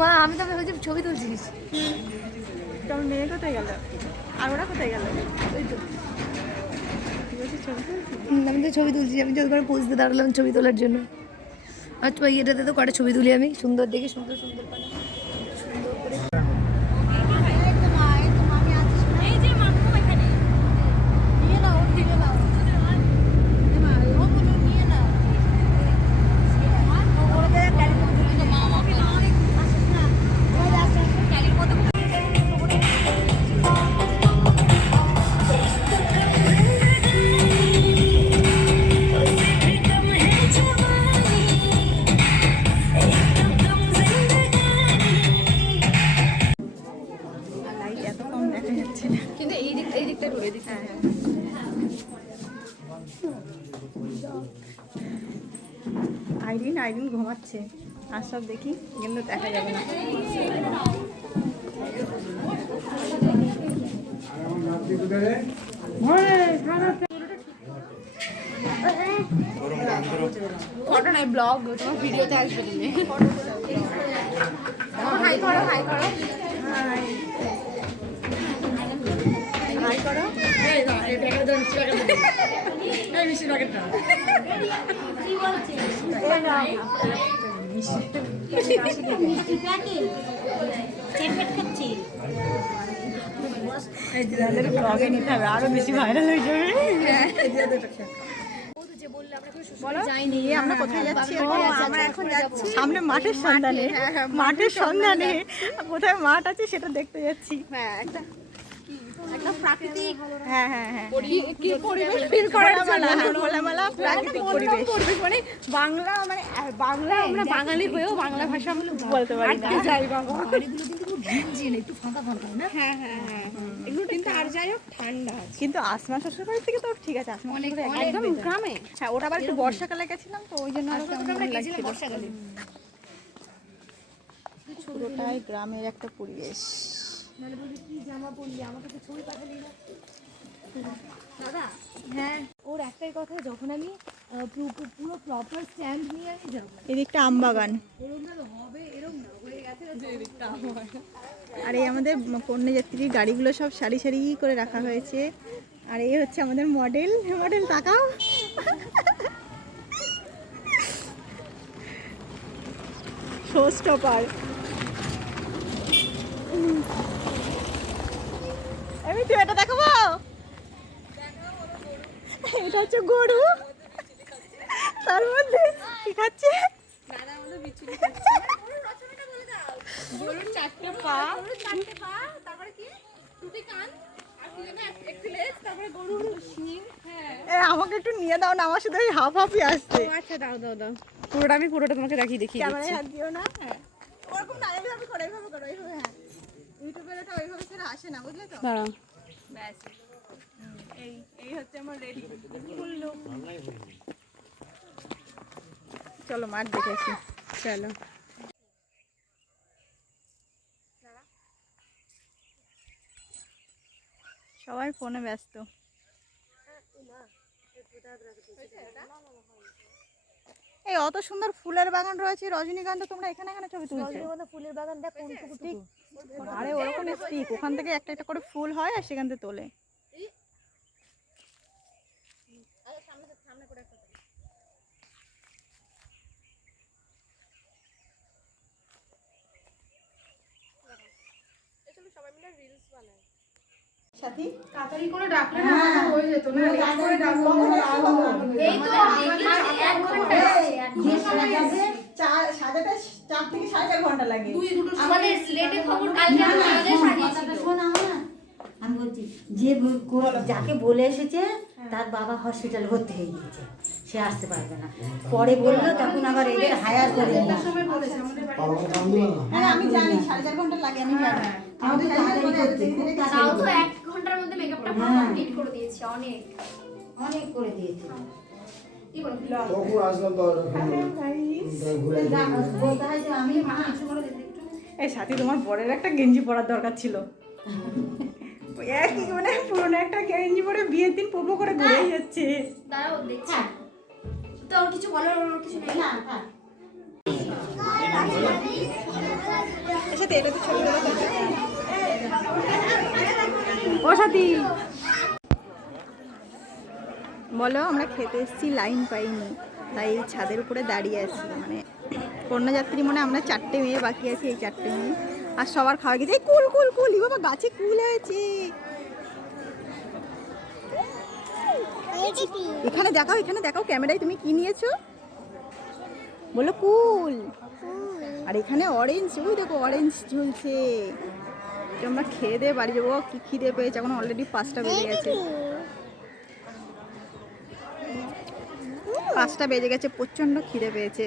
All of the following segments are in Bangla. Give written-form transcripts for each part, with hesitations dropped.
মা আমি তো ভাবছি ছবি তুলছিস। তোর মেয়ে কোথায় গেল আর ওরা কোথায় গেল? ওই তো আমি তো ছবি তুলছি, আমি যত করে পৌঁছতে দাঁড়ালাম ছবি তোলার জন্য। আচ্ছা এটাতে তো কটা ছবি তুলি আমি সুন্দর দেখে, সুন্দর সুন্দর করে সুন্দর করে। এত কম দেখা যাচ্ছে না, কিন্তু এই দিকটা ঘুরে দিক। হ্যাঁ হ্যাঁ। আইরিন ঘুমাচ্ছে, আর সব দেখি কিন্তু দেখা যাবে না। ফটো নাই, ব্লগ তোমার ভিডিওতে আসবে। তুমি হাই করো, হাই করো, হাই করো। ব্লগে নিতে হবে, আরো বেশি ভাইরাল হয়ে যাবে। আমরা কোথায় যাচ্ছি? আমরা এখন যাচ্ছি সামনে মাঠের সন্ধানে। মাঠের সন্ধানে কোথায় মাঠ আছে সেটা দেখতে যাচ্ছি। হ্যাঁ একটা প্রাকৃতিক, হ্যাঁ হ্যাঁ হ্যাঁ কি পরিবেশ ফিল করার জন্য, খোলামেলা প্রাকৃতিক পরিবেশ। মানে বাংলা, মানে বাংলা আমরা বাঙালি হয়েও বাংলা ভাষা আমরা বলতে পারি না। যাই বাবা, বাড়িগুলো কিন্তু খুব ঝিমঝিম, একটু ফাঁকা ফাঁকা না? হ্যাঁ হ্যাঁ হ্যাঁ এগুলো কিন্তু আর যাই হোক ঠান্ডা আছে। কিন্তু আসমা শ্বশুর বাড়ি থেকে তো ঠিক আছে, আসমা অনেক একদম গ্রামে। হ্যাঁ ওটা আবার একটু বর্ষাকালে গেছিলাম তো ওই জন্য আরো কেমন লাগছিল। বর্ষাকালে পুরোটাই গ্রামের একটা পরিবেশ। মানে বলি কি জামা পরলি, আমাকে তো ছবি পাঠালি না দাদা। হ্যাঁ ওর একটাই কথা, যখন আমি পুরো প্রপার স্ট্যান্ড নিয়ে আমি যাবো। এদিকটা আম বাগান, এরকম না হবে, এরকম না হয়ে গেছে এদিকটা। আর এই আমাদের কন্যাযাত্রীর গাড়িগুলো সব সারি সারি করে রাখা হয়েছে। আর এই হচ্ছে আমাদের মডেল। মডেল তাকাও, শো স্টপার। আমি তো এটা দেখাবো, এটা হচ্ছে গরু, তার মধ্যে কি খাচ্ছে? গরুর চারটে পা, তারপরে কি দুটি কান আর কি জানো একটি লেজ, তারপরে গরুর শিং। আমাকে একটু নিয়ে দাও না, আমার শুধু ওই হাফ হাফই আসছে। আচ্ছা দাও দাও দাও, পুরোটা আমি পুরোটা তোমাকে দেখিয়ে ক্যামেরায় হাত দিও না। হ্যাঁ ওরকম না, এইভাবে করো, এইভাবে করো, এইভাবে। হ্যাঁ ইউটিউবের এটা ওইভাবে ছেড়ে আসে না, বুঝলে তো? দাঁড়াও। ব্যাস এই এই হচ্ছে আমার রেডি ফুল লুক। চলো মাঠ দেখে আসি, চলো। সবাই ফোনে ব্যস্ত। এই অত সুন্দর ফুলের বাগান রয়েছে, রজনীগন্ধা, তোমরা এখানে এখানে ছবি তুলছো? ফুলের বাগান দেখ কোন ঠিক, আরে ওরকম স্টিক, ওখান থেকে একটা একটা করে ফুল হয় আর সেখান থেকে তোলে। সাথী তাড়াতাড়ি করে ডাকলে না হয়ে যেত না, লেট করে ডাকবো। এই তো 1 ঘন্টা সাজাতে 4 থেকে 4.5 ঘন্টা লাগে। আমাদের লেটে খবর কালকে আমাদের সাজিয়েছিল। শোন আমি বলছি যে যাকে বলে এসেছে তার বাবা হসপিটালে ভর্তি হয়ে গিয়েছে, সে আসতে পারবে না। পরে বললো তখন আবার এদের হায়ার করে নিয়ে আসবে। হ্যাঁ আমি জানি 4.5 ঘন্টা লাগে, আমি জানি। আমাদের তাড়াতাড়ি করতে, খুব তাও তাড়াতাড়ি তো করতে। 1 ঘন্টার মধ্যে মেকআপটা পুরো কমপ্লিট করে দিয়েছে। অনেক অনেক করে দিয়েছে। কি বল তখন আসলাম তো ঘুরে বলতে হয় যে আমি এই সাথী তোমার বরের একটা গেঞ্জি পরার দরকার ছিল। ওই একই মানে পুরনো একটা গেঞ্জি পরে বিয়ের দিন পোপো করে ঘুরে যাচ্ছে। দাঁড়াও দেখছি তো, ওর কিছু বলার, ওর কিছু নেই। না এটাতে ছবি তোলা ও সাথী বলো। আমরা খেতে এসেছি, লাইন পাইনি, তাই এই ছাদের উপরে দাঁড়িয়ে আছি। মানে কন্যাযাত্রী মনে আমরা 4টে মেয়ে বাকি আছি, এই 4টে মেয়ে আর সবার খাওয়া গেছে। এই কুল কুল কুল, বাবা গাছে কুল হয়েছে। এখানে দেখাও, এখানে দেখাও ক্যামেরায় তুমি কি নিয়েছো বলো। কুল। আর এখানে অরেঞ্জ, ওই দেখো অরেঞ্জ ঝুলছে। আমরা খেয়ে দিয়ে বাড়ি যাবো। কি খিদে পেয়েছে, এখন অলরেডি 5টা বেজে গেছে। 5টা বেজে গেছে, প্রচন্ড খিদে পেয়েছে।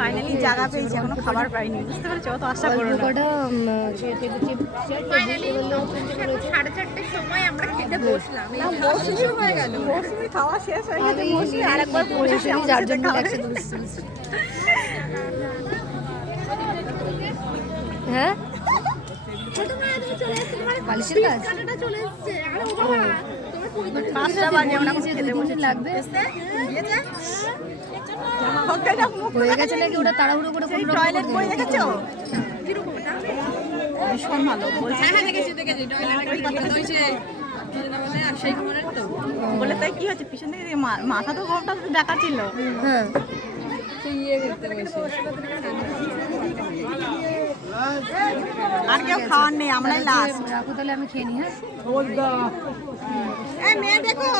ফাইনালি জায়গা পেয়েছি, এখনো খাবার পাইনি, বুঝতে পারছো? অত আশা করো না। সময় আমরা খেতে বসলাম, মৌসুমি হয়ে গেল, মৌসুমি খাওয়া শেষ হয়ে গেছে, মৌসুমি আরেকবার বসেছি যার জন্য একসাথে বসছি। হ্যাঁ বালিশের কাজ 5টা বাজে, আমরা খেতে বসে লাগবে হয়ে গেছে নাকি? ওটা তাড়াহুড়ো করে কোন টয়লেট বই দেখেছো? ভীষণ ভালো বলছে। বলে তাই কি হচ্ছে, পিছন থেকে মাথা তো গরমটা দেখা ছিল। হ্যাঁ আর কেউ খাওয়ার নেই, আমরাই লাস্ট। রাখো তাহলে আমি খেয়ে নিই। হ্যাঁ মেয়ে দেখো।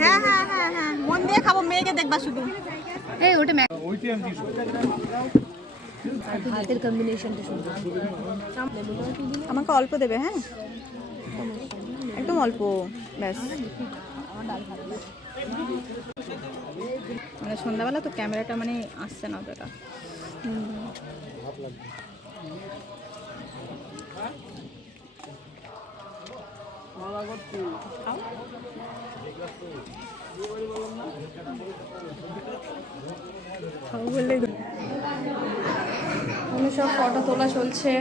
হ্যাঁ হ্যাঁ হ্যাঁ হ্যাঁ, মন দিয়ে খাবো, মেয়েকে দেখবা শুধু। এই ওটা ভাতের কম্বিনেশনটা সুন্দর। আমাকে অল্প দেবে, হ্যাঁ একদম অল্প ব্যাস। মানে সন্ধ্যাবেলা তো ক্যামেরাটা মানে আসছে না অতটা। সব ফটো তোলা চলছে।